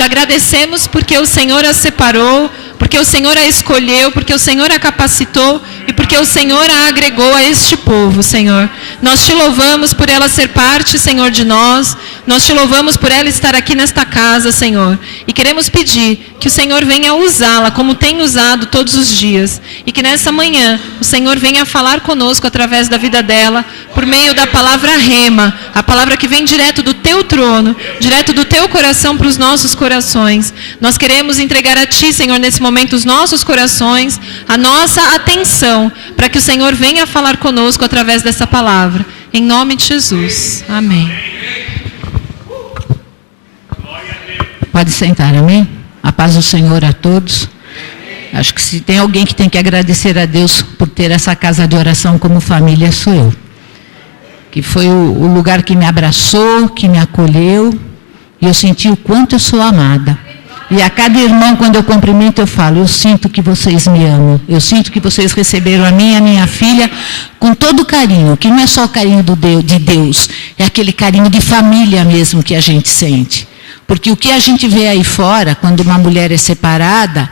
Te agradecemos porque o Senhor a separou, porque o Senhor a escolheu, porque o Senhor a capacitou e porque o Senhor a agregou a este povo, Senhor. Nós te louvamos por ela ser parte, Senhor, de nós. Nós te louvamos por ela estar aqui nesta casa, Senhor. E queremos pedir que o Senhor venha usá-la como tem usado todos os dias. E que nessa manhã o Senhor venha falar conosco através da vida dela, por meio da palavra rema, a palavra que vem direto do teu trono, direto do teu coração para os nossos corações. Nós queremos entregar a ti, Senhor, nesse momento os nossos corações, a nossa atenção, para que o Senhor venha falar conosco através dessa palavra. Em nome de Jesus. Amém. Pode sentar, amém? A paz do Senhor a todos. Acho que se tem alguém que tem que agradecer a Deus por ter essa casa de oração como família, sou eu. Que foi o lugar que me abraçou, que me acolheu, e eu senti o quanto eu sou amada. E a cada irmão, quando eu cumprimento, eu falo, eu sinto que vocês me amam, eu sinto que vocês receberam a mim e a minha filha com todo carinho, que não é só o carinho de Deus, é aquele carinho de família mesmo que a gente sente. Porque o que a gente vê aí fora, quando uma mulher é separada,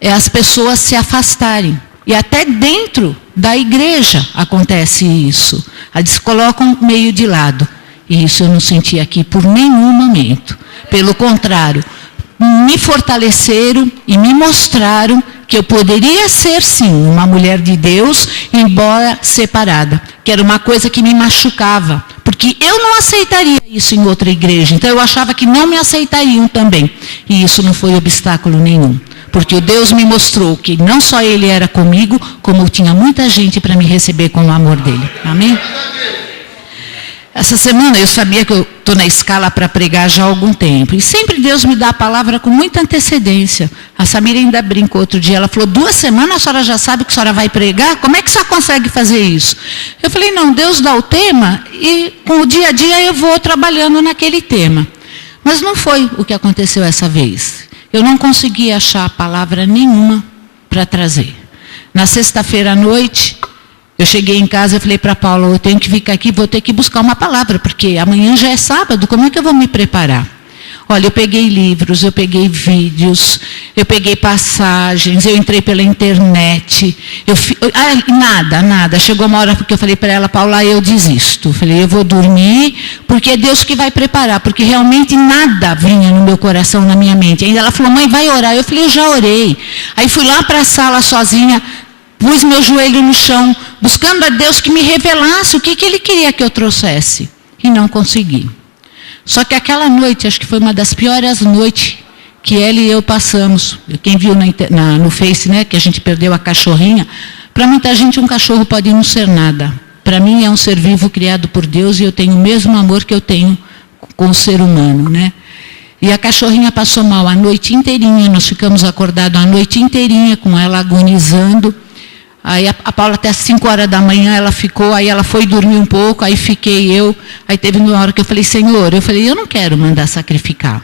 é as pessoas se afastarem. E até dentro da igreja acontece isso. Eles colocam meio de lado. E isso eu não senti aqui por nenhum momento. Pelo contrário, me fortaleceram e me mostraram que eu poderia ser, sim, uma mulher de Deus, embora separada. Que era uma coisa que me machucava. Porque eu não aceitaria isso em outra igreja. Então eu achava que não me aceitariam também. E isso não foi obstáculo nenhum. Porque o Deus me mostrou que não só Ele era comigo, como tinha muita gente para me receber com o amor dEle. Amém? Essa semana eu sabia que eu estou na escala para pregar já há algum tempo. E sempre Deus me dá a palavra com muita antecedência. A Samira ainda brincou outro dia. Ela falou, 2 semanas a senhora já sabe que a senhora vai pregar? Como é que a senhora consegue fazer isso? Eu falei, não, Deus dá o tema e com o dia a dia eu vou trabalhando naquele tema. Mas não foi o que aconteceu essa vez. Eu não consegui achar palavra nenhuma para trazer. Na sexta-feira à noite, eu cheguei em casa e falei para Paula, eu tenho que ficar aqui, vou ter que buscar uma palavra, porque amanhã já é sábado, como é que eu vou me preparar? Olha, eu peguei livros, eu peguei vídeos, eu peguei passagens, eu entrei pela internet, nada. Chegou uma hora que eu falei para ela, Paula, eu desisto. Eu falei, eu vou dormir, porque é Deus que vai preparar, porque realmente nada vinha no meu coração, na minha mente. Ainda ela falou, mãe, vai orar. Eu falei, eu já orei. Aí fui lá para a sala sozinha, pus meu joelho no chão, buscando a Deus que me revelasse o que Ele queria que eu trouxesse. E não consegui. Só que aquela noite, acho que foi uma das piores noites que ela e eu passamos. Quem viu no Face, né, que a gente perdeu a cachorrinha, para muita gente um cachorro pode não ser nada. Para mim é um ser vivo criado por Deus e eu tenho o mesmo amor que eu tenho com o ser humano, né? E a cachorrinha passou mal a noite inteirinha, nós ficamos acordados a noite inteirinha com ela agonizando. Aí a Paula até às 5 horas da manhã ela ficou, aí ela foi dormir um pouco, aí fiquei eu. Aí teve uma hora que eu falei, Senhor, eu não quero mandar sacrificar.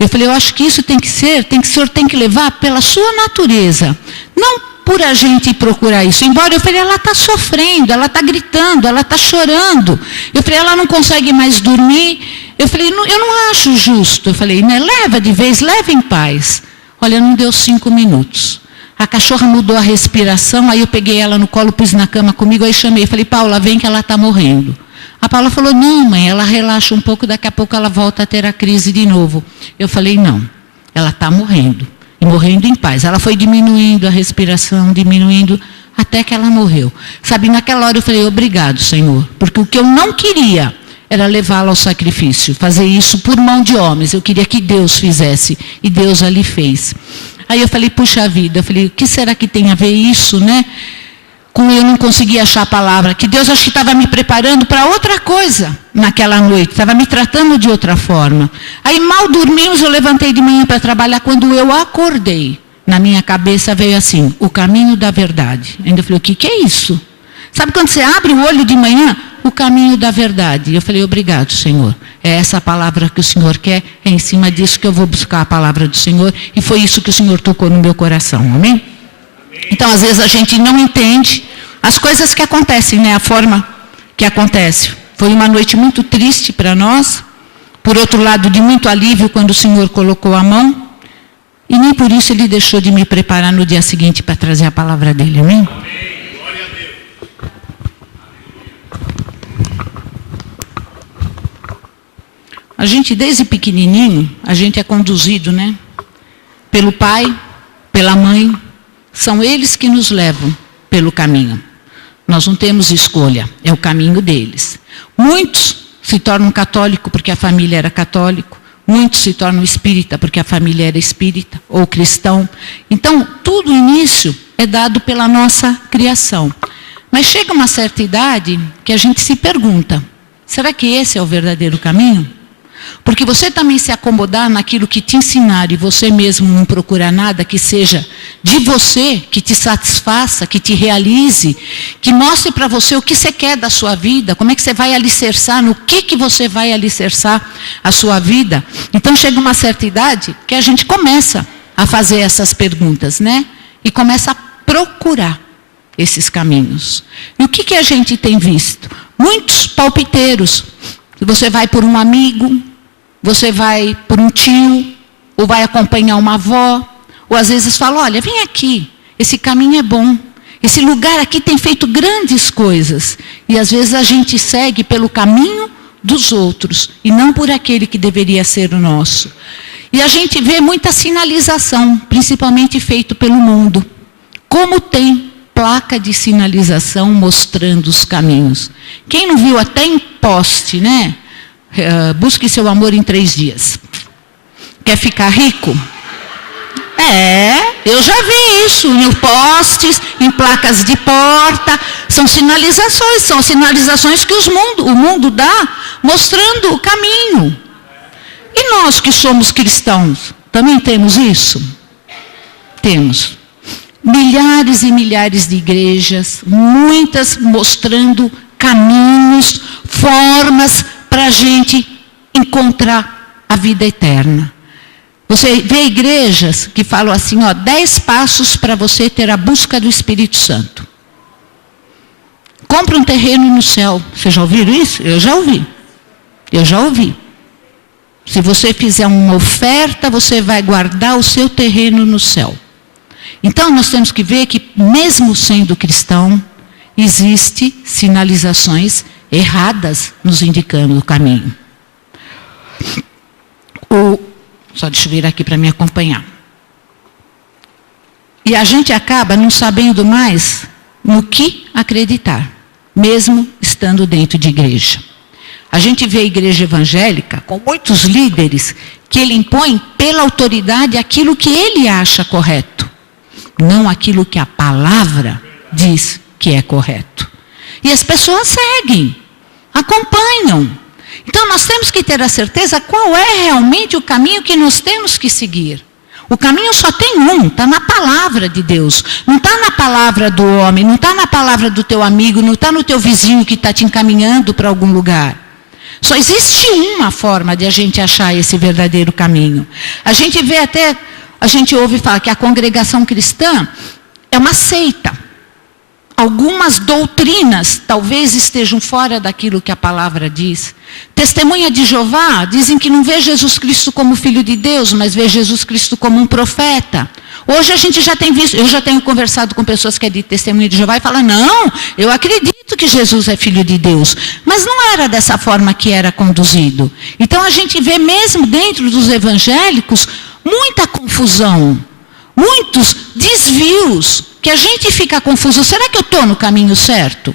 Eu falei, eu acho que isso tem que ser, o Senhor tem que levar pela sua natureza. Não por a gente procurar isso. Embora eu falei, ela está sofrendo, ela está gritando, ela está chorando. Eu falei, ela não consegue mais dormir. Eu falei, eu não acho justo. Eu falei, né, leva de vez, leva em paz. Olha, não deu 5 minutos. A cachorra mudou a respiração, aí eu peguei ela no colo, pus na cama comigo, aí chamei, falei, Paula, vem que ela está morrendo. A Paula falou, não, mãe, ela relaxa um pouco, daqui a pouco ela volta a ter a crise de novo. Eu falei, não, ela está morrendo, e morrendo em paz. Ela foi diminuindo a respiração, diminuindo, até que ela morreu. Sabe, naquela hora eu falei, obrigado, Senhor, porque o que eu não queria era levá-la ao sacrifício, fazer isso por mão de homens. Eu queria que Deus fizesse, e Deus ali fez. Aí eu falei, puxa vida, eu falei, o que será que tem a ver isso, né? Com eu não conseguir achar a palavra, que Deus acho que estava me preparando para outra coisa naquela noite, estava me tratando de outra forma. Aí mal dormimos, eu levantei de manhã para trabalhar, quando eu acordei, na minha cabeça veio assim, o caminho da verdade. Ainda eu falei, o que é isso? Sabe quando você abre o olho de manhã? O caminho da verdade. E eu falei, obrigado, Senhor. É essa a palavra que o Senhor quer, é em cima disso que eu vou buscar a palavra do Senhor. E foi isso que o Senhor tocou no meu coração, amém? Então, às vezes a gente não entende as coisas que acontecem, né? A forma que acontece. Foi uma noite muito triste para nós, Por outro lado, de muito alívio quando o Senhor colocou a mão. E nem por isso Ele deixou de me preparar no dia seguinte para trazer a palavra dEle. Amém? Amém. Glória a Deus. A gente, desde pequenininho, a gente é conduzido, né? Pelo pai, pela mãe. São eles que nos levam pelo caminho. Nós não temos escolha, é o caminho deles. Muitos se tornam católicos porque a família era católica. Muitos se tornam espírita porque a família era espírita ou cristão. Então, tudo o início é dado pela nossa criação. Mas chega uma certa idade que a gente se pergunta, será que esse é o verdadeiro caminho? Porque você também se acomodar naquilo que te ensinaram e você mesmo não procurar nada que seja de você, que te satisfaça, que te realize, que mostre para você o que você quer da sua vida, como é que você vai alicerçar, no que você vai alicerçar a sua vida. Então chega uma certa idade que a gente começa a fazer essas perguntas, né? E começa a procurar esses caminhos. E o que a gente tem visto? Muitos palpiteiros. Você vai por um amigo, você vai por um tio, ou vai acompanhar uma avó, ou às vezes fala, olha, vem aqui, esse caminho é bom, esse lugar aqui tem feito grandes coisas. E às vezes a gente segue pelo caminho dos outros, e não por aquele que deveria ser o nosso. E a gente vê muita sinalização, principalmente feito pelo mundo. Como tem placa de sinalização mostrando os caminhos. Quem não viu até em poste, né? Busque seu amor em 3 dias. Quer ficar rico? Eu já vi isso em postes, em placas de porta. São sinalizações que o mundo dá, mostrando o caminho. E nós que somos cristãos, também temos isso? Temos. Milhares e milhares de igrejas, muitas mostrando caminhos, formas para a gente encontrar a vida eterna. Você vê igrejas que falam assim, 10 passos para você ter a busca do Espírito Santo. Compra um terreno no céu. Vocês já ouviram isso? Eu já ouvi. Se você fizer uma oferta, você vai guardar o seu terreno no céu. Então, nós temos que ver que, mesmo sendo cristão, existem sinalizações erradas nos indicando o caminho. Só deixa eu vir aqui para me acompanhar. E a gente acaba não sabendo mais no que acreditar, mesmo estando dentro de igreja. A gente vê a igreja evangélica com muitos líderes que ele impõe pela autoridade aquilo que ele acha correto. Não aquilo que a palavra diz que é correto. E as pessoas seguem, acompanham. Então nós temos que ter a certeza qual é realmente o caminho que nós temos que seguir. O caminho só tem um, está na palavra de Deus. Não está na palavra do homem, não está na palavra do teu amigo, não está no teu vizinho que está te encaminhando para algum lugar. Só existe uma forma de a gente achar esse verdadeiro caminho. A gente ouve falar que a congregação cristã é uma seita. Algumas doutrinas talvez estejam fora daquilo que a palavra diz. Testemunha de Jeová dizem que não vê Jesus Cristo como Filho de Deus, mas vê Jesus Cristo como um profeta. Hoje a gente já tem visto, eu já tenho conversado com pessoas que é de Testemunha de Jeová e falam, não, eu acredito que Jesus é Filho de Deus. Mas não era dessa forma que era conduzido. Então a gente vê mesmo dentro dos evangélicos muita confusão, muitos desvios, que a gente fica confuso. Será que eu estou no caminho certo?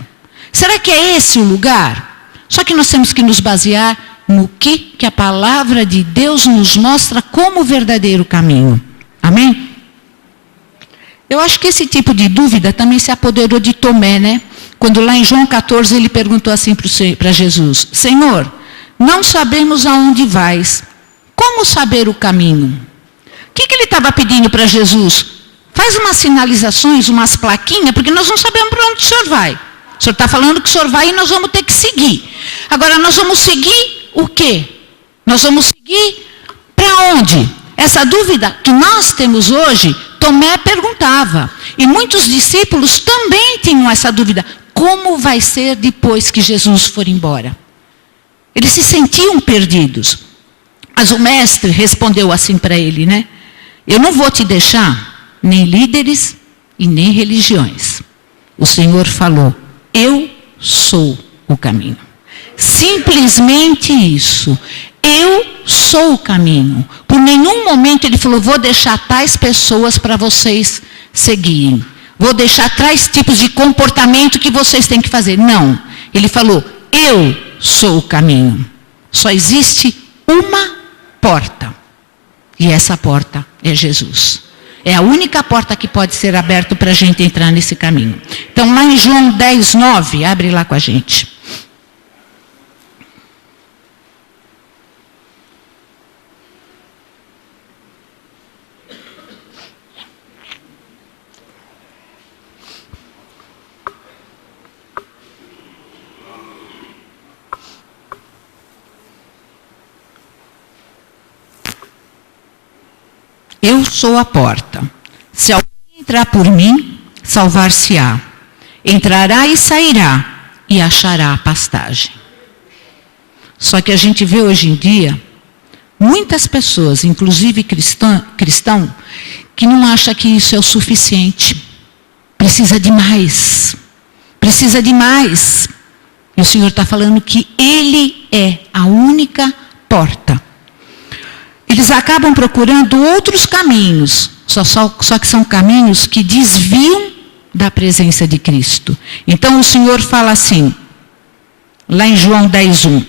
Será que é esse o lugar? Só que nós temos que nos basear no que a palavra de Deus nos mostra como o verdadeiro caminho. Amém? Eu acho que esse tipo de dúvida também se apoderou de Tomé, né? Quando lá em João 14 ele perguntou assim para Jesus, Senhor, não sabemos aonde vais, como saber o caminho? O que ele estava pedindo para Jesus? Faz umas sinalizações, umas plaquinhas, porque nós não sabemos para onde o senhor vai. O senhor está falando que o senhor vai e nós vamos ter que seguir. Agora, nós vamos seguir o quê? Nós vamos seguir para onde? Essa dúvida que nós temos hoje, Tomé perguntava. E muitos discípulos também tinham essa dúvida. Como vai ser depois que Jesus for embora? Eles se sentiam perdidos. Mas o mestre respondeu assim para ele, né? Eu não vou te deixar nem líderes e nem religiões. O Senhor falou, eu sou o caminho. Simplesmente isso. Eu sou o caminho. Por nenhum momento ele falou, vou deixar tais pessoas para vocês seguirem. Vou deixar tais tipos de comportamento que vocês têm que fazer. Não. Ele falou, eu sou o caminho. Só existe uma porta. E essa porta é Jesus. É a única porta que pode ser aberta para a gente entrar nesse caminho. Então, lá em João 10, 9, abre lá com a gente. Eu sou a porta. Se alguém entrar por mim, salvar-se-á. Entrará e sairá e achará a pastagem. Só que a gente vê hoje em dia muitas pessoas, inclusive cristão, que não acham que isso é o suficiente. Precisa de mais. Precisa de mais. E o Senhor está falando que Ele é a única porta. Eles acabam procurando outros caminhos, só que são caminhos que desviam da presença de Cristo. Então o Senhor fala assim, lá em João 10:1,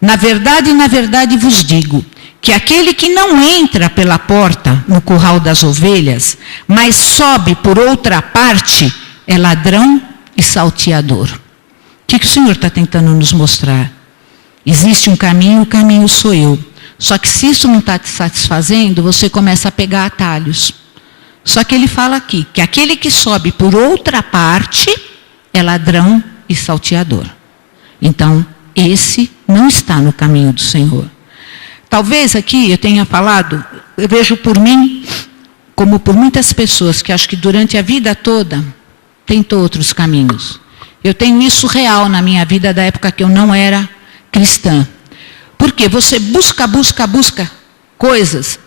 na verdade vos digo, que aquele que não entra pela porta no curral das ovelhas, mas sobe por outra parte, é ladrão e salteador. O que o Senhor está tentando nos mostrar? Existe um caminho, o caminho sou eu. Só que se isso não está te satisfazendo, você começa a pegar atalhos. Só que ele fala aqui, que aquele que sobe por outra parte é ladrão e salteador. Então, esse não está no caminho do Senhor. Talvez aqui eu tenha falado, eu vejo por mim, como por muitas pessoas que acho que durante a vida toda tentou outros caminhos. Eu tenho isso real na minha vida da época que eu não era cristã. Porque você busca coisas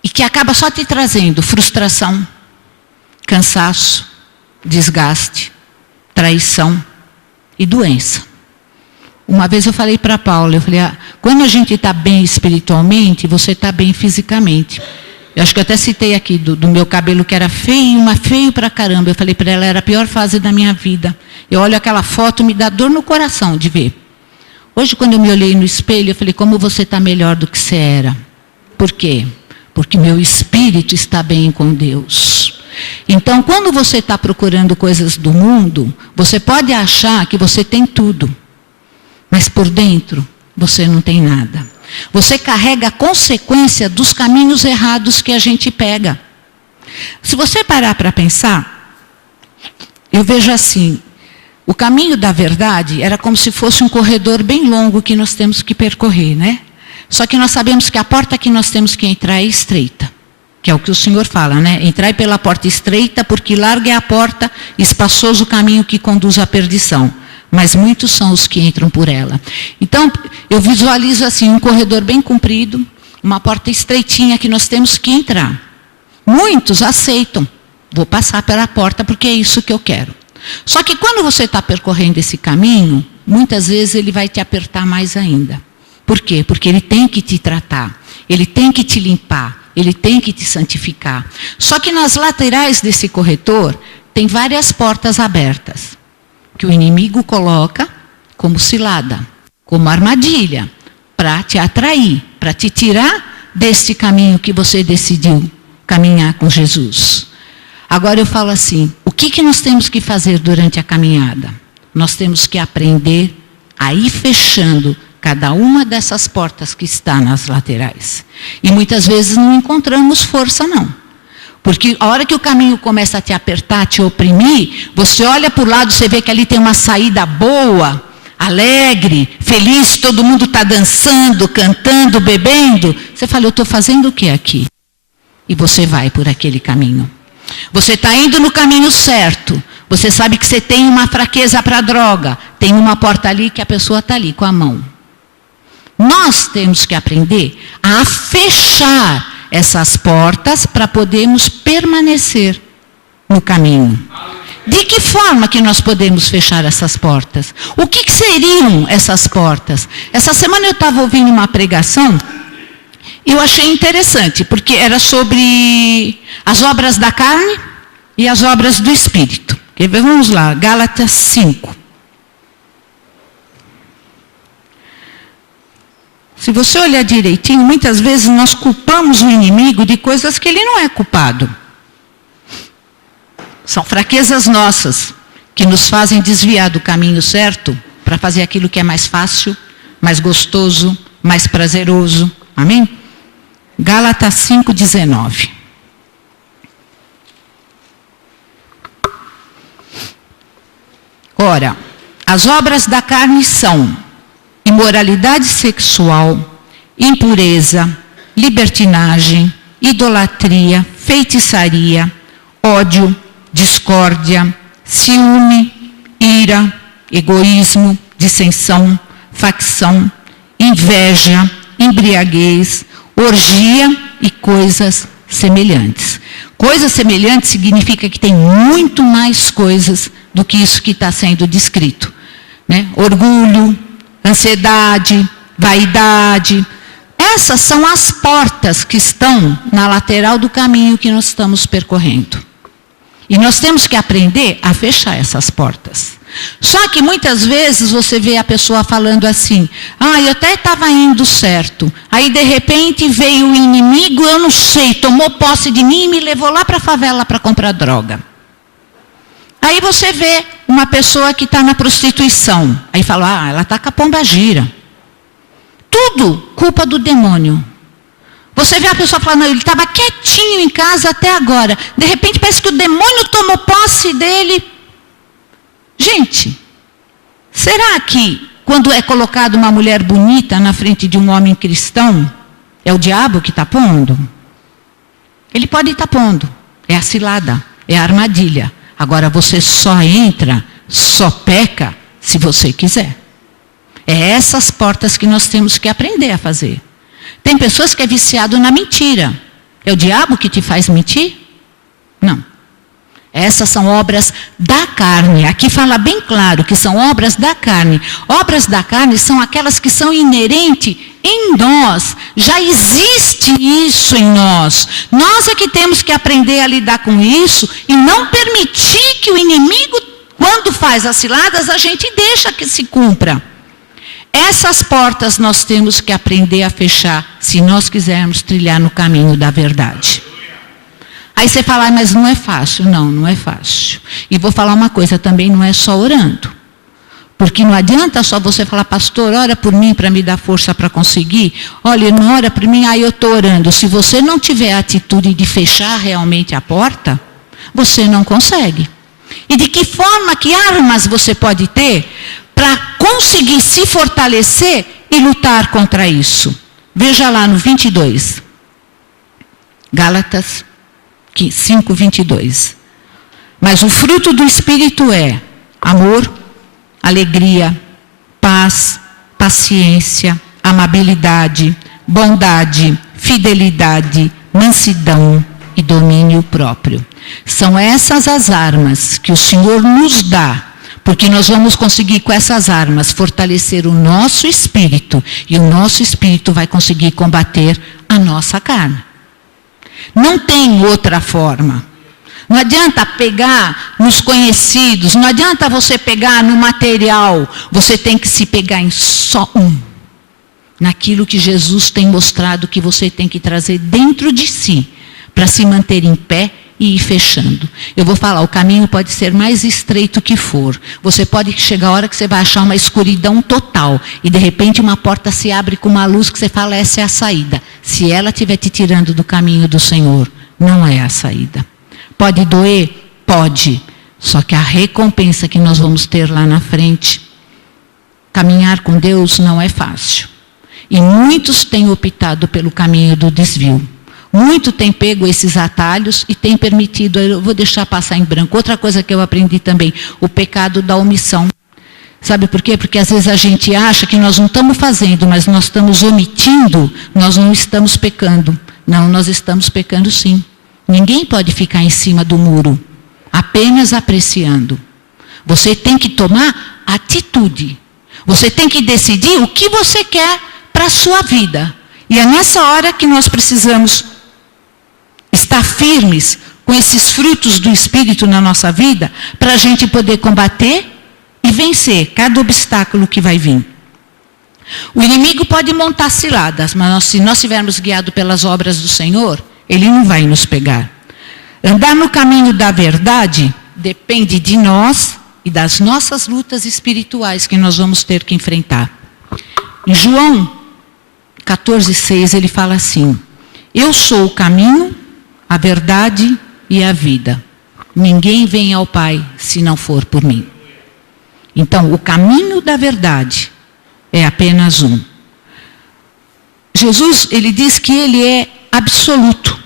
e que acaba só te trazendo frustração, cansaço, desgaste, traição e doença. Uma vez eu falei para Paula, eu falei, quando a gente está bem espiritualmente, você está bem fisicamente. Eu acho que eu até citei aqui do meu cabelo que era feio, mas feio pra caramba. Eu falei para ela, era a pior fase da minha vida. Eu olho aquela foto, me dá dor no coração de ver. Hoje, quando eu me olhei no espelho, eu falei, como você está melhor do que você era? Por quê? Porque meu espírito está bem com Deus. Então, quando você está procurando coisas do mundo, você pode achar que você tem tudo. Mas por dentro, você não tem nada. Você carrega a consequência dos caminhos errados que a gente pega. Se você parar para pensar, eu vejo assim, o caminho da verdade era como se fosse um corredor bem longo que nós temos que percorrer, né? Só que nós sabemos que a porta que nós temos que entrar é estreita. Que é o que o Senhor fala, né? Entrai pela porta estreita, porque larga é a porta, espaçoso o caminho que conduz à perdição. Mas muitos são os que entram por ela. Então, eu visualizo assim, um corredor bem comprido, uma porta estreitinha que nós temos que entrar. Muitos aceitam. Vou passar pela porta porque é isso que eu quero. Só que quando você está percorrendo esse caminho, muitas vezes ele vai te apertar mais ainda. Por quê? Porque ele tem que te tratar, ele tem que te limpar, ele tem que te santificar. Só que nas laterais desse corredor, tem várias portas abertas, que o inimigo coloca como cilada, como armadilha, para te atrair, para te tirar deste caminho que você decidiu caminhar com Jesus. Agora eu falo assim, o que nós temos que fazer durante a caminhada? Nós temos que aprender a ir fechando cada uma dessas portas que está nas laterais. E muitas vezes não encontramos força não. Porque a hora que o caminho começa a te apertar, te oprimir, você olha para o lado, você vê que ali tem uma saída boa, alegre, feliz, todo mundo está dançando, cantando, bebendo. Você fala, eu estou fazendo o que aqui? E você vai por aquele caminho. Você está indo no caminho certo. Você sabe que você tem uma fraqueza para a droga. Tem uma porta ali que a pessoa está ali com a mão. Nós temos que aprender a fechar essas portas para podermos permanecer no caminho. De que forma que nós podemos fechar essas portas? O que seriam essas portas? Essa semana eu estava ouvindo uma pregação e eu achei interessante, porque era sobre as obras da carne e as obras do Espírito. Vamos lá, Gálatas 5. Se você olhar direitinho, muitas vezes nós culpamos o inimigo de coisas que ele não é culpado. São fraquezas nossas que nos fazem desviar do caminho certo para fazer aquilo que é mais fácil, mais gostoso, mais prazeroso. Amém? Gálatas 5:19. Ora, as obras da carne são imoralidade sexual, impureza, libertinagem, idolatria, feitiçaria, ódio, discórdia, ciúme, ira, egoísmo, dissensão, facção, inveja, embriaguez, orgia e coisas semelhantes. Coisas semelhantes significa que tem muito mais coisas do que isso que está sendo descrito, né? Orgulho, ansiedade, vaidade. Essas são as portas que estão na lateral do caminho que nós estamos percorrendo. E nós temos que aprender a fechar essas portas. Só que muitas vezes você vê a pessoa falando assim, eu até estava indo certo, aí de repente veio o inimigo, eu não sei, tomou posse de mim e me levou lá para a favela para comprar droga. Aí você vê uma pessoa que está na prostituição, aí fala, ela está com a pomba gira. Tudo culpa do demônio. Você vê a pessoa falando, ele estava quietinho em casa até agora, de repente parece que o demônio tomou posse dele. Gente, será que quando é colocada uma mulher bonita na frente de um homem cristão, é o diabo que está pondo? Ele pode estar pondo, é a cilada, é a armadilha. Agora você só entra, só peca, se você quiser. É essas portas que nós temos que aprender a fazer. Tem pessoas que é viciado na mentira. É o diabo que te faz mentir? Não. Essas são obras da carne. Aqui fala bem claro que são obras da carne. Obras da carne são aquelas que são inerentes em nós. Já existe isso em nós. Nós é que temos que aprender a lidar com isso e não permitir que o inimigo, quando faz as ciladas, a gente deixa que se cumpra. Essas portas nós temos que aprender a fechar se nós quisermos trilhar no caminho da verdade. Aí você fala, mas não é fácil. Não, não é fácil. E vou falar uma coisa, também não é só orando. Porque não adianta só você falar, pastor, ora por mim para me dar força para conseguir. Olha, não ora por mim, aí eu estou orando. Se você não tiver a atitude de fechar realmente a porta, você não consegue. E de que forma, que armas você pode ter para conseguir se fortalecer e lutar contra isso? Veja lá no 22. Gálatas 5:22. Mas o fruto do Espírito é amor, alegria, paz, paciência, amabilidade, bondade, fidelidade, mansidão e domínio próprio. São essas as armas que o Senhor nos dá, porque nós vamos conseguir com essas armas fortalecer o nosso espírito, e o nosso espírito vai conseguir combater a nossa carne. Não tem outra forma. Não adianta pegar nos conhecidos, não adianta você pegar no material, você tem que se pegar em só um. Naquilo que Jesus tem mostrado que você tem que trazer dentro de si, para se manter em pé e ir fechando. Eu vou falar, o caminho pode ser mais estreito que for. Você pode chegar a hora que você vai achar uma escuridão total. E de repente uma porta se abre com uma luz que você fala, essa é a saída. Se ela estiver te tirando do caminho do Senhor, não é a saída. Pode doer? Pode. Só que a recompensa que nós vamos ter lá na frente, caminhar com Deus não é fácil. E muitos têm optado pelo caminho do desvio. Muito tem pego esses atalhos e tem permitido, eu vou deixar passar em branco. Outra coisa que eu aprendi também, o pecado da omissão. Sabe por quê? Porque às vezes a gente acha que nós não estamos fazendo, mas nós estamos omitindo, nós não estamos pecando. Não, nós estamos pecando sim. Ninguém pode ficar em cima do muro, apenas apreciando. Você tem que tomar atitude. Você tem que decidir o que você quer para a sua vida. E é nessa hora que nós precisamos estar firmes com esses frutos do Espírito na nossa vida, para a gente poder combater e vencer cada obstáculo que vai vir. O inimigo pode montar ciladas, mas se nós estivermos guiados pelas obras do Senhor, ele não vai nos pegar. Andar no caminho da verdade depende de nós e das nossas lutas espirituais que nós vamos ter que enfrentar. Em João 14,6 ele fala assim: eu sou o caminho, a verdade e a vida. Ninguém vem ao Pai se não for por mim. Então, o caminho da verdade é apenas um. Jesus, ele diz que ele é absoluto.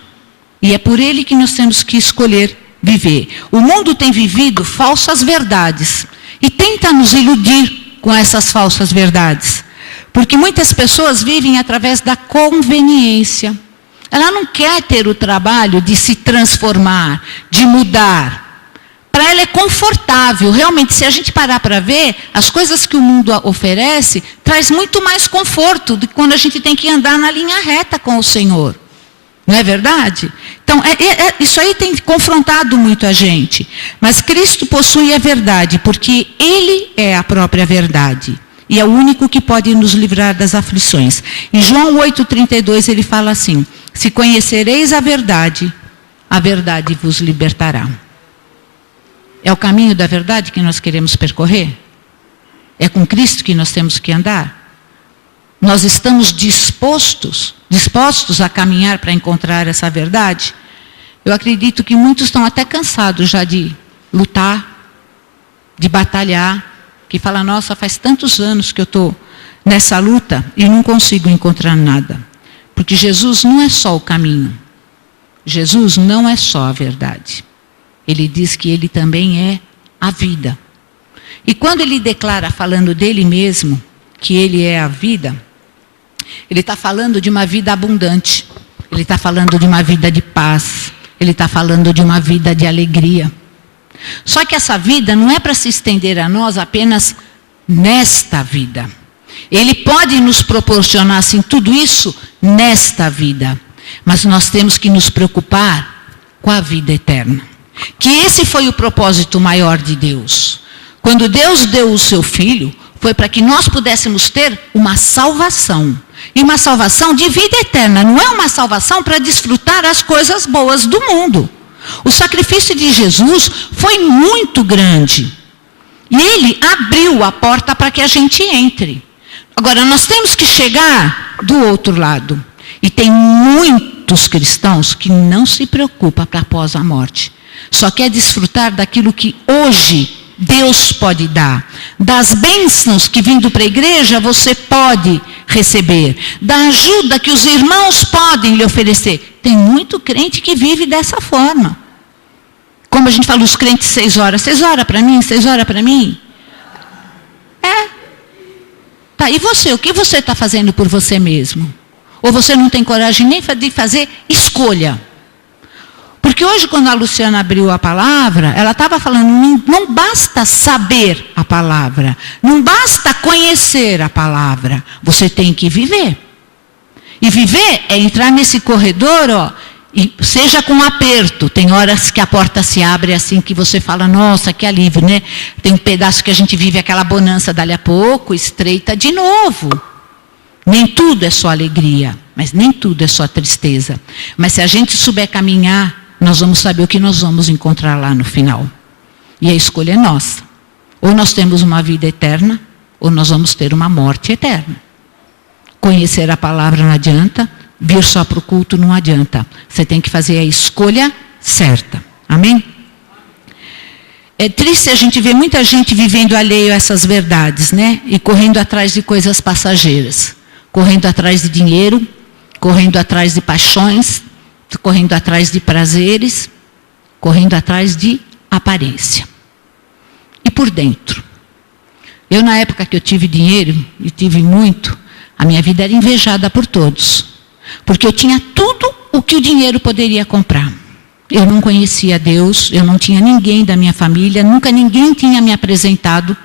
E é por ele que nós temos que escolher viver. O mundo tem vivido falsas verdades. E tenta nos iludir com essas falsas verdades. Porque muitas pessoas vivem através da conveniência. Ela não quer ter o trabalho de se transformar, de mudar. Para ela é confortável. Realmente, se a gente parar para ver, as coisas que o mundo oferece, traz muito mais conforto do que quando a gente tem que andar na linha reta com o Senhor. Não é verdade? Então, isso aí tem confrontado muito a gente. Mas Cristo possui a verdade, porque Ele é a própria verdade. E é o único que pode nos livrar das aflições. Em João 8,32 ele fala assim: se conhecereis a verdade vos libertará. É o caminho da verdade que nós queremos percorrer? É com Cristo que nós temos que andar? Nós estamos dispostos a caminhar para encontrar essa verdade? Eu acredito que muitos estão até cansados já de lutar, de batalhar, que falam: nossa, faz tantos anos que eu estou nessa luta e não consigo encontrar nada. Porque Jesus não é só o caminho. Jesus não é só a verdade. Ele diz que ele também é a vida. E quando ele declara, falando dele mesmo, que ele é a vida, ele está falando de uma vida abundante. Ele está falando de uma vida de paz. Ele está falando de uma vida de alegria. Só que essa vida não é para se estender a nós apenas nesta vida. Ele pode nos proporcionar, assim, tudo isso nesta vida. Mas nós temos que nos preocupar com a vida eterna. Que esse foi o propósito maior de Deus. Quando Deus deu o seu Filho, foi para que nós pudéssemos ter uma salvação. E uma salvação de vida eterna. Não é uma salvação para desfrutar as coisas boas do mundo. O sacrifício de Jesus foi muito grande. E ele abriu a porta para que a gente entre. Agora, nós temos que chegar do outro lado. E tem muitos cristãos que não se preocupam para após a morte. Só quer desfrutar daquilo que hoje Deus pode dar. Das bênçãos que vindo para a igreja você pode receber. Da ajuda que os irmãos podem lhe oferecer. Tem muito crente que vive dessa forma. Como a gente fala, os crentes 6 horas. 6 horas para mim? 6 horas para mim? É. Tá, e você? O que você está fazendo por você mesmo? Ou você não tem coragem nem de fazer escolha? Porque hoje, quando a Luciana abriu a palavra, ela estava falando, não basta saber a palavra, não basta conhecer a palavra, você tem que viver. E viver é entrar nesse corredor, ó, e seja com aperto. Tem horas que a porta se abre assim que você fala, nossa, que alívio, né? Tem um pedaço que a gente vive aquela bonança, dali a pouco, estreita de novo. Nem tudo é só alegria, mas nem tudo é só tristeza. Mas se a gente souber caminhar, nós vamos saber o que nós vamos encontrar lá no final. E a escolha é nossa. Ou nós temos uma vida eterna, ou nós vamos ter uma morte eterna. Conhecer a palavra não adianta, vir só para o culto não adianta. Você tem que fazer a escolha certa. Amém? É triste a gente ver muita gente vivendo alheio a essas verdades, né? E correndo atrás de coisas passageiras. Correndo atrás de dinheiro, correndo atrás de paixões, correndo atrás de prazeres, correndo atrás de aparência. E por dentro? Eu, na época que eu tive dinheiro, e tive muito, a minha vida era invejada por todos. Porque eu tinha tudo o que o dinheiro poderia comprar. Eu não conhecia Deus, eu não tinha ninguém da minha família, nunca ninguém tinha me apresentado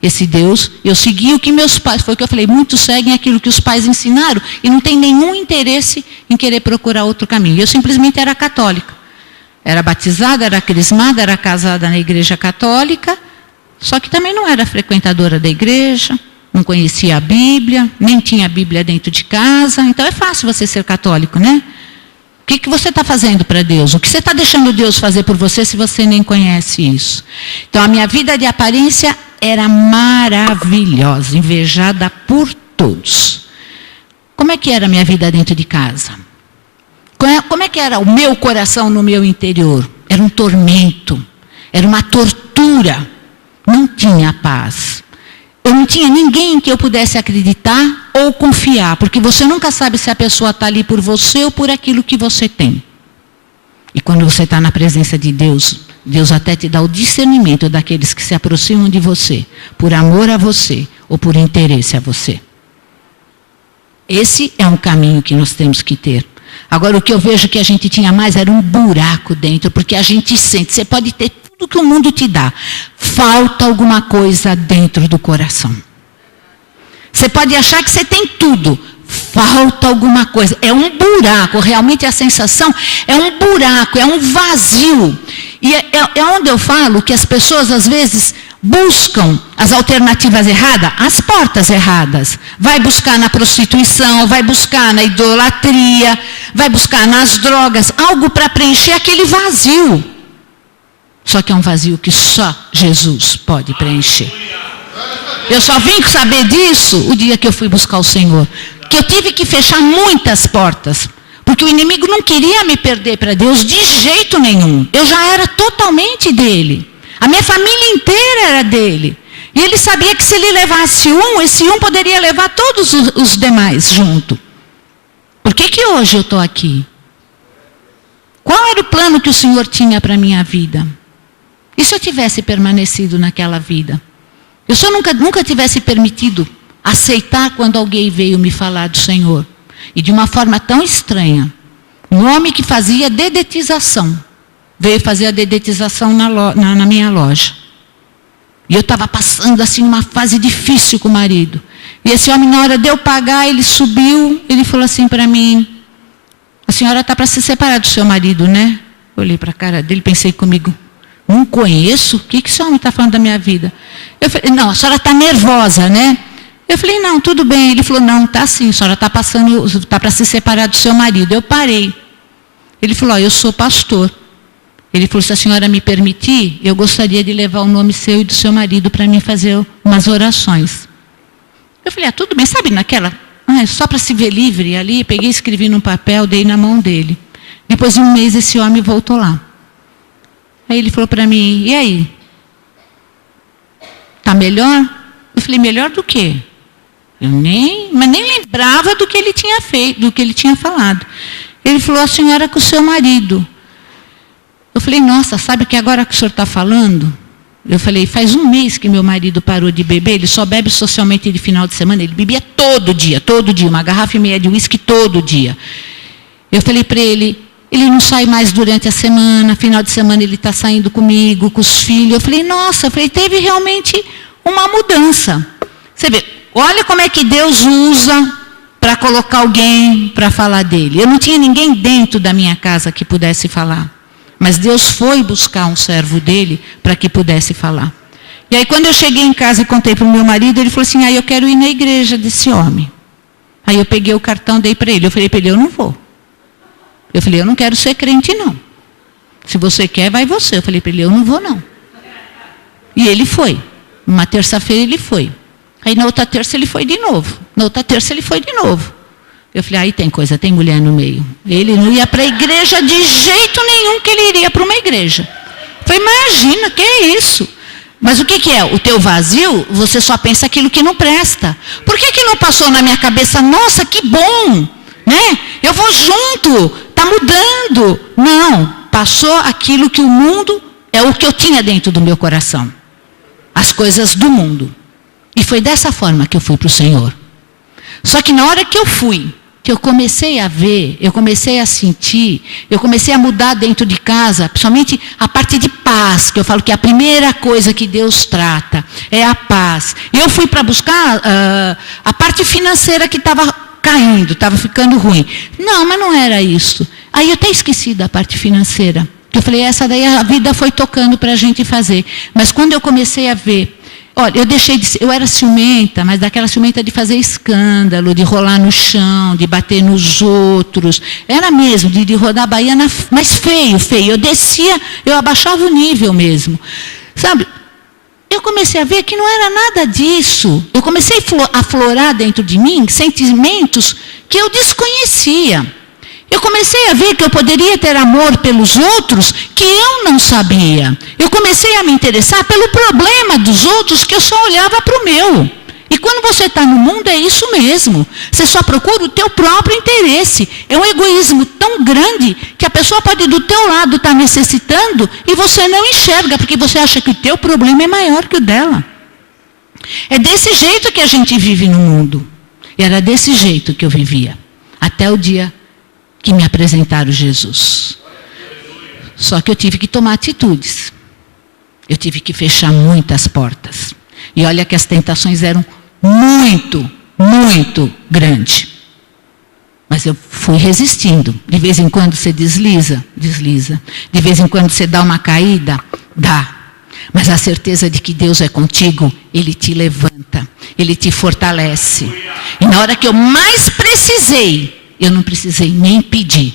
esse Deus. Eu segui o que meus pais, foi o que eu falei, muitos seguem aquilo que os pais ensinaram e não tem nenhum interesse em querer procurar outro caminho. Eu simplesmente era católica. Era batizada, era crismada, era casada na igreja católica, só que também não era frequentadora da igreja, não conhecia a Bíblia, nem tinha a Bíblia dentro de casa. Então é fácil você ser católico, né? O que você está fazendo para Deus? O que você está deixando Deus fazer por você se você nem conhece isso? Então a minha vida de aparência era maravilhosa, invejada por todos. Como é que era a minha vida dentro de casa? Como é que era o meu coração no meu interior? Era um tormento, era uma tortura, não tinha paz. Eu não tinha ninguém em que eu pudesse acreditar ou confiar, porque você nunca sabe se a pessoa está ali por você ou por aquilo que você tem. E quando você está na presença de Deus, Deus até te dá o discernimento daqueles que se aproximam de você, por amor a você ou por interesse a você. Esse é um caminho que nós temos que ter. Agora, o que eu vejo que a gente tinha mais era um buraco dentro, porque a gente sente, você pode ter tudo que o mundo te dá, falta alguma coisa dentro do coração. Você pode achar que você tem tudo, falta alguma coisa. É um buraco, realmente a sensação é um buraco, é um vazio. E é onde eu falo que as pessoas às vezes buscam as alternativas erradas, as portas erradas. Vai buscar na prostituição, vai buscar na idolatria, vai buscar nas drogas, algo para preencher aquele vazio. Só que é um vazio que só Jesus pode preencher. Eu só vim saber disso o dia que eu fui buscar o Senhor. Que eu tive que fechar muitas portas. Porque o inimigo não queria me perder para Deus de jeito nenhum. Eu já era totalmente dele. A minha família inteira era dele. E ele sabia que se ele levasse um, esse um poderia levar todos os demais junto. Por que hoje eu estou aqui? Qual era o plano que o Senhor tinha para a minha vida? E se eu tivesse permanecido naquela vida? Eu só nunca tivesse permitido aceitar quando alguém veio me falar do Senhor. E de uma forma tão estranha. Um homem que fazia dedetização. Veio fazer a dedetização na minha loja. E eu estava passando assim uma fase difícil com o marido. E esse homem, na hora de eu pagar, ele subiu, ele falou assim para mim, a senhora está para se separar do seu marido, né? Eu olhei para a cara dele, pensei comigo, não conheço? O que esse homem está falando da minha vida? Eu falei, não, a senhora está nervosa, né? Eu falei, não, tudo bem. Ele falou, não, está sim, a senhora está para se separar do seu marido. Eu parei. Ele falou, eu sou pastor. Ele falou, se a senhora me permitir, eu gostaria de levar o nome seu e do seu marido para mim fazer umas orações. Eu falei, tudo bem, sabe naquela, só para se ver livre ali, peguei, escrevi num papel, dei na mão dele. Depois de um mês esse homem voltou lá. Aí ele falou para mim, e aí? Tá melhor? Eu falei, melhor do quê? Mas nem lembrava do que ele tinha feito, do que ele tinha falado. Ele falou, a senhora com o seu marido. Eu falei, nossa, sabe que agora que o senhor está falando? Eu falei, faz um mês que meu marido parou de beber, ele só bebe socialmente de final de semana, ele bebia todo dia, uma garrafa e meia de uísque todo dia. Eu falei para ele não sai mais durante a semana, final de semana ele está saindo comigo, com os filhos. Eu falei, nossa, teve realmente uma mudança. Você vê, olha como é que Deus usa para colocar alguém para falar dele. Eu não tinha ninguém dentro da minha casa que pudesse falar. Mas Deus foi buscar um servo dele para que pudesse falar. E aí quando eu cheguei em casa e contei para o meu marido, ele falou assim, eu quero ir na igreja desse homem. Aí eu peguei o cartão, dei para ele. Eu falei para ele, eu não vou. Eu falei, eu não quero ser crente não. Se você quer, vai você. Eu falei para ele, eu não vou não. E ele foi. Uma terça-feira ele foi. Aí na outra terça ele foi de novo. Na outra terça ele foi de novo. Eu falei, aí tem coisa, tem mulher no meio. Ele não ia para a igreja de jeito nenhum que ele iria para uma igreja. Eu falei, imagina, que é isso? Mas o que é? O teu vazio, você só pensa aquilo que não presta. Por que não passou na minha cabeça, nossa, que bom, né? Eu vou junto, está mudando. Não, passou aquilo que o mundo, é o que eu tinha dentro do meu coração. As coisas do mundo. E foi dessa forma que eu fui para o Senhor. Só que na hora que eu fui, que eu comecei a ver, eu comecei a sentir, eu comecei a mudar dentro de casa, principalmente a parte de paz, que eu falo que a primeira coisa que Deus trata é a paz. Eu fui para buscar a parte financeira que estava caindo, estava ficando ruim. Não, mas não era isso. Aí eu até esqueci da parte financeira. Eu falei, essa daí a vida foi tocando para a gente fazer. Mas quando eu comecei a ver, olha, eu deixei de ser, eu era ciumenta, mas daquela ciumenta de fazer escândalo, de rolar no chão, de bater nos outros. Era mesmo, de rodar a baiana, mas feio. Eu descia, eu abaixava o nível mesmo. Sabe, eu comecei a ver que não era nada disso. Eu comecei a aflorar dentro de mim sentimentos que eu desconhecia. Eu comecei a ver que eu poderia ter amor pelos outros que eu não sabia. Eu comecei a me interessar pelo problema dos outros que eu só olhava para o meu. E quando você está no mundo é isso mesmo. Você só procura o teu próprio interesse. É um egoísmo tão grande que a pessoa pode do teu lado estar necessitando e você não enxerga, porque você acha que o teu problema é maior que o dela. É desse jeito que a gente vive no mundo. E era desse jeito que eu vivia. Até o dia que me apresentaram Jesus. Só que eu tive que tomar atitudes. Eu tive que fechar muitas portas. E olha que as tentações eram muito, muito grandes. Mas eu fui resistindo. De vez em quando você desliza. De vez em quando você dá uma caída, dá. Mas a certeza de que Deus é contigo, Ele te levanta, Ele te fortalece. E na hora que eu mais precisei, eu não precisei nem pedir.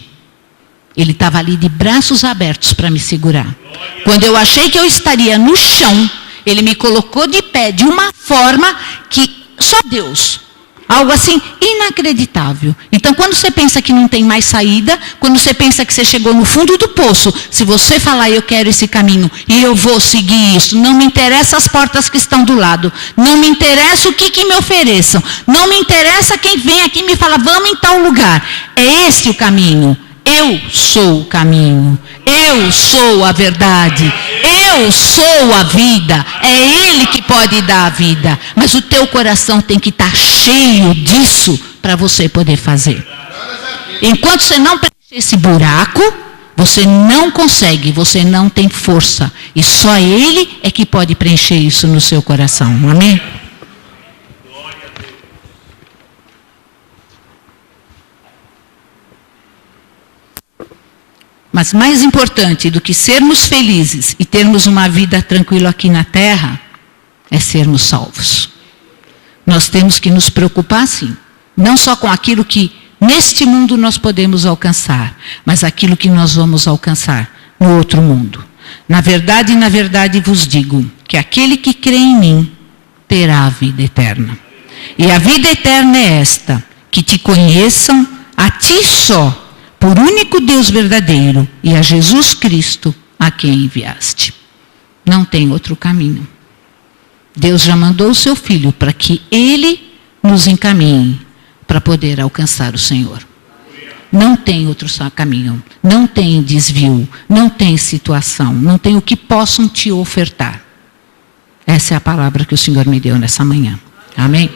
Ele estava ali de braços abertos para me segurar. Quando eu achei que eu estaria no chão, Ele me colocou de pé de uma forma que só Deus. Algo assim inacreditável. Então, quando você pensa que não tem mais saída, quando você pensa que você chegou no fundo do poço, se você falar, eu quero esse caminho e eu vou seguir isso, não me interessa as portas que estão do lado, não me interessa o que me ofereçam, não me interessa quem vem aqui e me fala, vamos em tal lugar. É esse o caminho. Eu sou o caminho, eu sou a verdade, eu sou a vida, é Ele que pode dar a vida, mas o teu coração tem que estar cheio disso para você poder fazer. Enquanto você não preencher esse buraco, você não consegue, você não tem força, e só Ele é que pode preencher isso no seu coração, amém? Mas mais importante do que sermos felizes e termos uma vida tranquila aqui na terra, é sermos salvos. Nós temos que nos preocupar, sim, não só com aquilo que neste mundo nós podemos alcançar, mas aquilo que nós vamos alcançar no outro mundo. Na verdade vos digo, que aquele que crê em mim terá a vida eterna. E a vida eterna é esta, que te conheçam a ti só, por único Deus verdadeiro, e a Jesus Cristo a quem enviaste. Não tem outro caminho. Deus já mandou o seu Filho para que Ele nos encaminhe para poder alcançar o Senhor. Não tem outro caminho, não tem desvio, não tem situação, não tem o que possam te ofertar. Essa é a palavra que o Senhor me deu nessa manhã. Amém?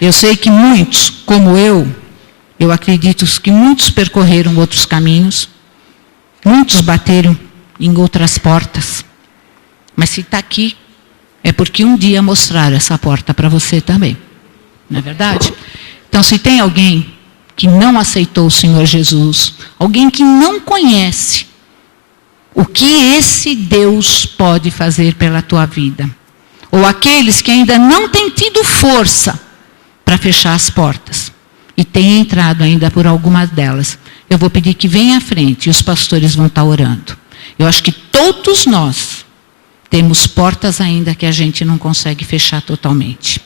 Eu sei que muitos, como eu acredito que muitos percorreram outros caminhos, muitos bateram em outras portas, mas se está aqui, é porque um dia mostraram essa porta para você também, não é verdade? Então, se tem alguém que não aceitou o Senhor Jesus, alguém que não conhece o que esse Deus pode fazer pela tua vida, ou aqueles que ainda não têm tido força para fechar as portas, e tem entrado ainda por algumas delas, eu vou pedir que venha à frente e os pastores vão estar orando. Eu acho que todos nós temos portas ainda que a gente não consegue fechar totalmente.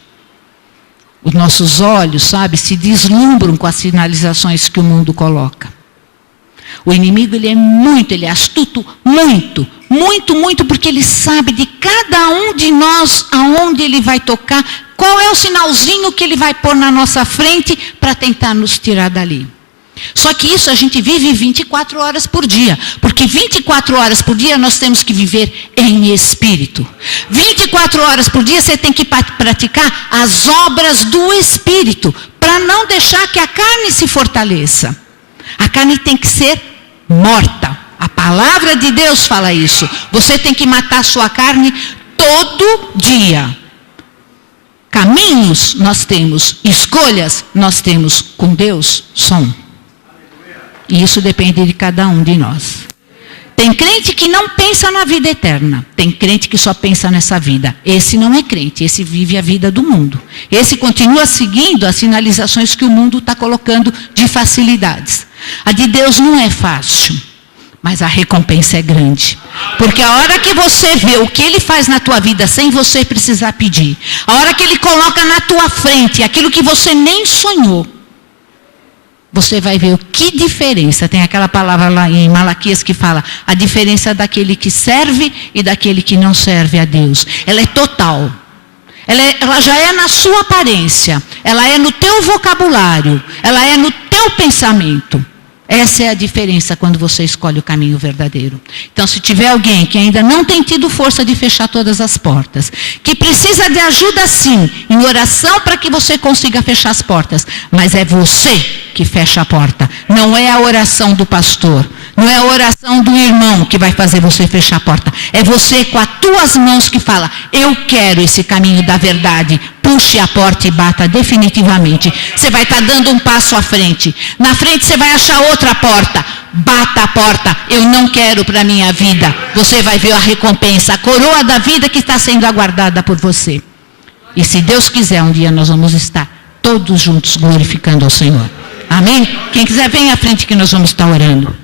Os nossos olhos, sabe, se deslumbram com as sinalizações que o mundo coloca. O inimigo, ele é astuto, muito, porque ele sabe de cada um de nós aonde ele vai tocar, qual é o sinalzinho que ele vai pôr na nossa frente para tentar nos tirar dali. Só que isso a gente vive 24 horas por dia. Porque 24 horas por dia nós temos que viver em espírito. 24 horas por dia você tem que praticar as obras do espírito. Para não deixar que a carne se fortaleça. A carne tem que ser morta. A palavra de Deus fala isso. Você tem que matar a sua carne todo dia. Caminhos nós temos. Escolhas nós temos. Com Deus só um. E isso depende de cada um de nós. Tem crente que não pensa na vida eterna. Tem crente que só pensa nessa vida. Esse não é crente, esse vive a vida do mundo. Esse continua seguindo as sinalizações que o mundo está colocando de facilidades. A de Deus não é fácil, mas a recompensa é grande. Porque a hora que você vê o que Ele faz na tua vida sem você precisar pedir, a hora que Ele coloca na tua frente aquilo que você nem sonhou, você vai ver o que diferença. Tem aquela palavra lá em Malaquias que fala a diferença daquele que serve e daquele que não serve a Deus. Ela é total. Ela já é na sua aparência. Ela é no teu vocabulário. Ela é no teu pensamento. Essa é a diferença quando você escolhe o caminho verdadeiro. Então, se tiver alguém que ainda não tem tido força de fechar todas as portas, que precisa de ajuda sim, em oração para que você consiga fechar as portas, mas é você que fecha a porta, não é a oração do pastor, não é a oração do irmão que vai fazer você fechar a porta, é você com as tuas mãos que fala, eu quero esse caminho da verdade. Puxe a porta e bata definitivamente. Você vai estar dando um passo à frente. Na frente você vai achar outra porta. Bata a porta. Eu não quero para a minha vida. Você vai ver a recompensa, a coroa da vida que está sendo aguardada por você. E se Deus quiser, um dia nós vamos estar todos juntos glorificando ao Senhor. Amém? Quem quiser, vem à frente que nós vamos estar orando.